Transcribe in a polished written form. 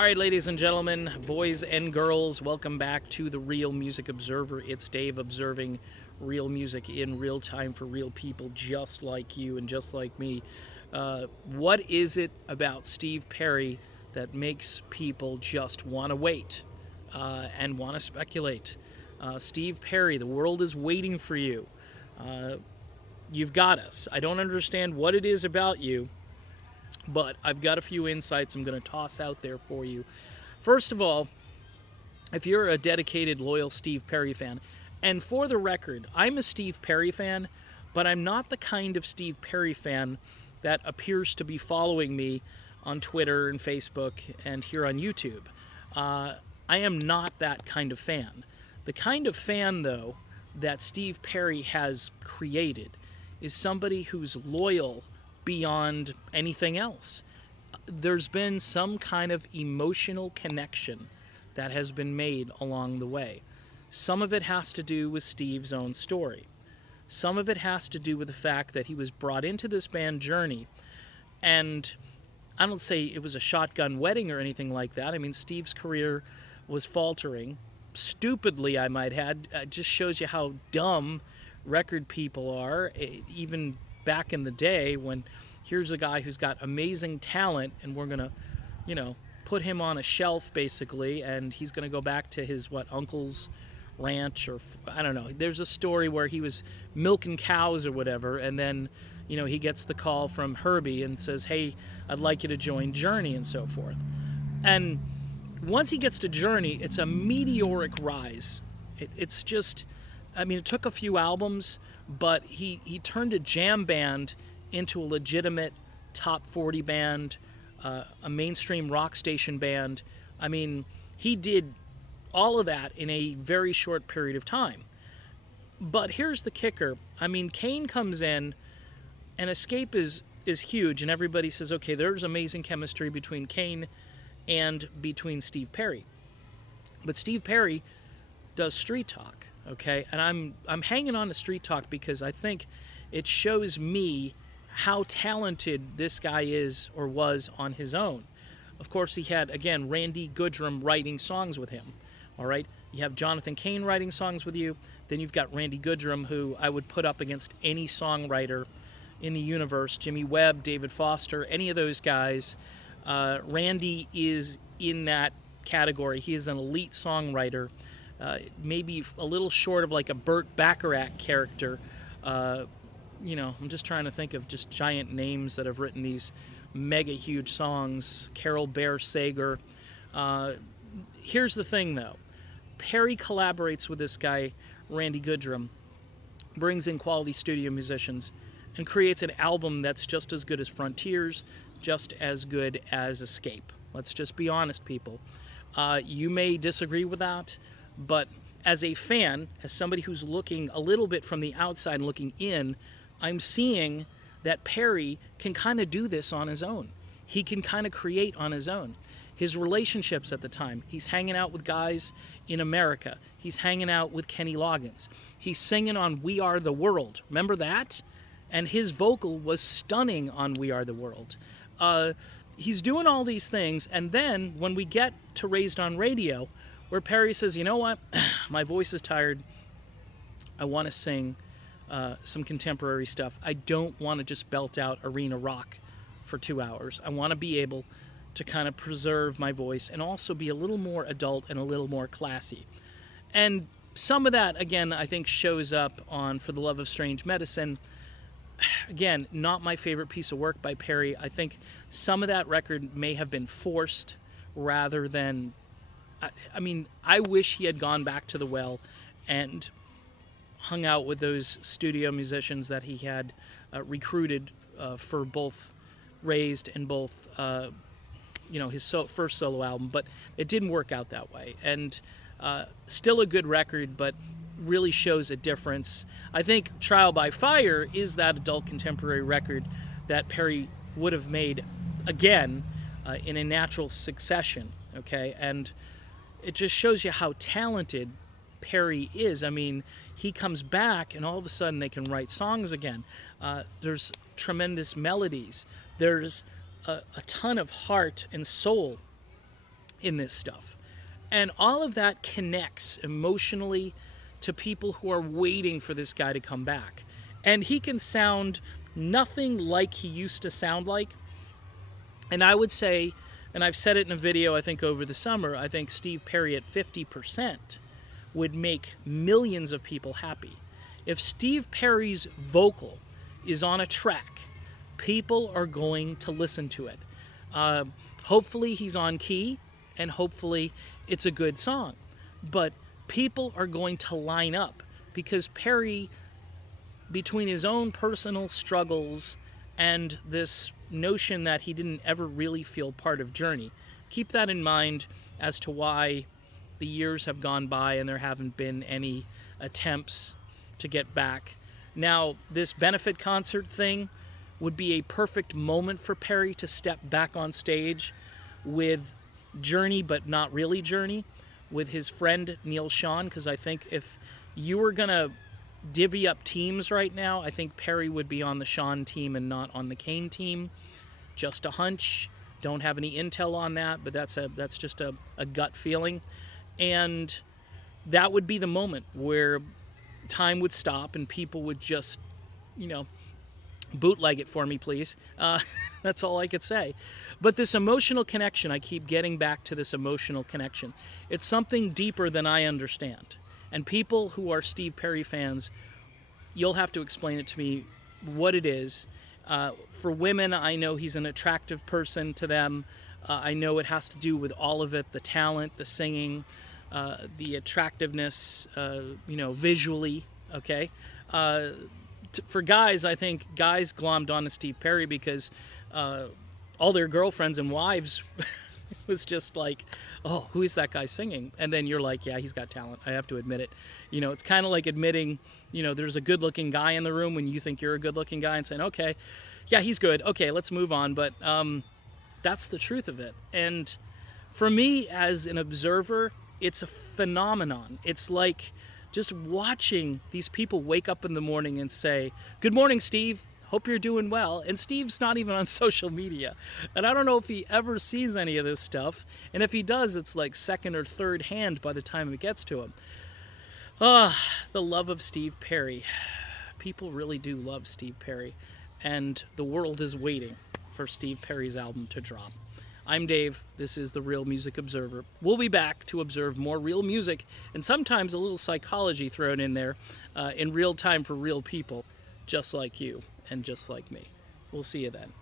All right, ladies and gentlemen, boys and girls, welcome back to the Real Music Observer. It's Dave observing real music in real time for real people just like you and just like me. What is it about Steve Perry that makes people just want to wait and want to speculate? Steve Perry, the world is waiting for you. You've got us. I don't understand what it is about you, but I've got a few insights I'm going to toss out there for you. First of all, if you're a dedicated, loyal Steve Perry fan, and for the record, I'm a Steve Perry fan, but I'm not the kind of Steve Perry fan that appears to be following me on Twitter and Facebook and here on YouTube. I am not that kind of fan. The kind of fan, though, that Steve Perry has created is somebody who's loyal beyond anything else. There's been some kind of emotional connection that has been made along the way. Some of it has to do with Steve's own story. Some of it has to do with the fact that he was brought into this band Journey, and I don't say it was a shotgun wedding or anything like that. I mean, Steve's career was faltering, stupidly I might add. It just shows you how dumb record people are, even back in the day when here's a guy who's got amazing talent and we're going to, put him on a shelf basically, and he's going to go back to his, uncle's ranch, or I don't know. There's a story where he was milking cows or whatever, and then, he gets the call from Herbie and says, hey, I'd like you to join Journey and so forth. And once he gets to Journey, it's a meteoric rise. It's just, it took a few albums, but he turned a jam band into a legitimate top 40 band, a mainstream rock station band. He did all of that in a very short period of time. But here's the kicker. Kane comes in, and Escape is huge, and everybody says, okay, there's amazing chemistry between Kane and between Steve Perry. But Steve Perry does Street Talk, okay? And I'm hanging on to Street Talk because I think it shows me how talented this guy is or was on his own. Of course, he had, again, Randy Goodrum writing songs with him, all right? You have Jonathan Cain writing songs with you. Then you've got Randy Goodrum, who I would put up against any songwriter in the universe, Jimmy Webb, David Foster, any of those guys. Randy is in that category. He is an elite songwriter, maybe a little short of like a Burt Bacharach character. I'm just trying to think of just giant names that have written these mega huge songs. Carol Bear Sager. Here's the thing, though. Perry collaborates with this guy, Randy Goodrum, brings in quality studio musicians, and creates an album that's just as good as Frontiers, just as good as Escape. Let's just be honest, people. You may disagree with that, but as a fan, as somebody who's looking a little bit from the outside and looking in, I'm seeing that Perry can kind of do this on his own. He can kind of create on his own. His relationships at the time, he's hanging out with guys in America. He's hanging out with Kenny Loggins. He's singing on We Are the World. Remember that? And his vocal was stunning on We Are the World. He's doing all these things, and then when we get to Raised on Radio, where Perry says, you know what, my voice is tired, I want to sing some contemporary stuff. I don't want to just belt out arena rock for 2 hours. I want to be able to kind of preserve my voice and also be a little more adult and a little more classy. And some of that, again, I think shows up on For the Love of Strange Medicine. Again, not my favorite piece of work by Perry. I think some of that record may have been forced rather than... I wish he had gone back to the well and hung out with those studio musicians that he had recruited for both Raised and both, his first solo album. But it didn't work out that way. And still a good record, but really shows a difference. I think Trial by Fire is that adult contemporary record that Perry would have made again in a natural succession, okay? And it just shows you how talented Perry is. He comes back and all of a sudden they can write songs again. There's tremendous melodies. There's a ton of heart and soul in this stuff. And all of that connects emotionally to people who are waiting for this guy to come back. And he can sound nothing like he used to sound like. And I would say, and I've said it in a video I think over the summer, I think Steve Perry at 50% would make millions of people happy. If Steve Perry's vocal is on a track, people are going to listen to it. Hopefully he's on key, and hopefully it's a good song. But people are going to line up because Perry, between his own personal struggles and this notion that he didn't ever really feel part of Journey, keep that in mind as to why the years have gone by and there haven't been any attempts to get back. Now, this benefit concert thing would be a perfect moment for Perry to step back on stage with Journey, but not really Journey, with his friend Neil Schon, because I think if you were going to divvy up teams right now, I think Perry would be on the Schon team and not on the Kane team. Just a hunch. Don't have any intel on that, but that's just a gut feeling. And that would be the moment where time would stop and people would just, bootleg it for me, please. That's all I could say. But this emotional connection, I keep getting back to this emotional connection. It's something deeper than I understand. And people who are Steve Perry fans, you'll have to explain it to me what it is. For women, I know he's an attractive person to them. I know it has to do with all of it, the talent, the singing, the attractiveness, visually, okay? For guys, I think guys glommed on to Steve Perry because all their girlfriends and wives was just like, oh, who is that guy singing? And then you're like, yeah, he's got talent. I have to admit it. It's kind of like admitting, there's a good-looking guy in the room when you think you're a good-looking guy and saying, okay, yeah, he's good. Okay, let's move on. But that's the truth of it. And for me, as an observer, it's a phenomenon. It's like just watching these people wake up in the morning and say, good morning, Steve. Hope you're doing well. And Steve's not even on social media. And I don't know if he ever sees any of this stuff. And if he does, it's like second or third hand by the time it gets to him. The love of Steve Perry. People really do love Steve Perry. And the world is waiting for Steve Perry's album to drop. I'm Dave. This is the Real Music Observer. We'll be back to observe more real music and sometimes a little psychology thrown in there in real time for real people, just like you and just like me. We'll see you then.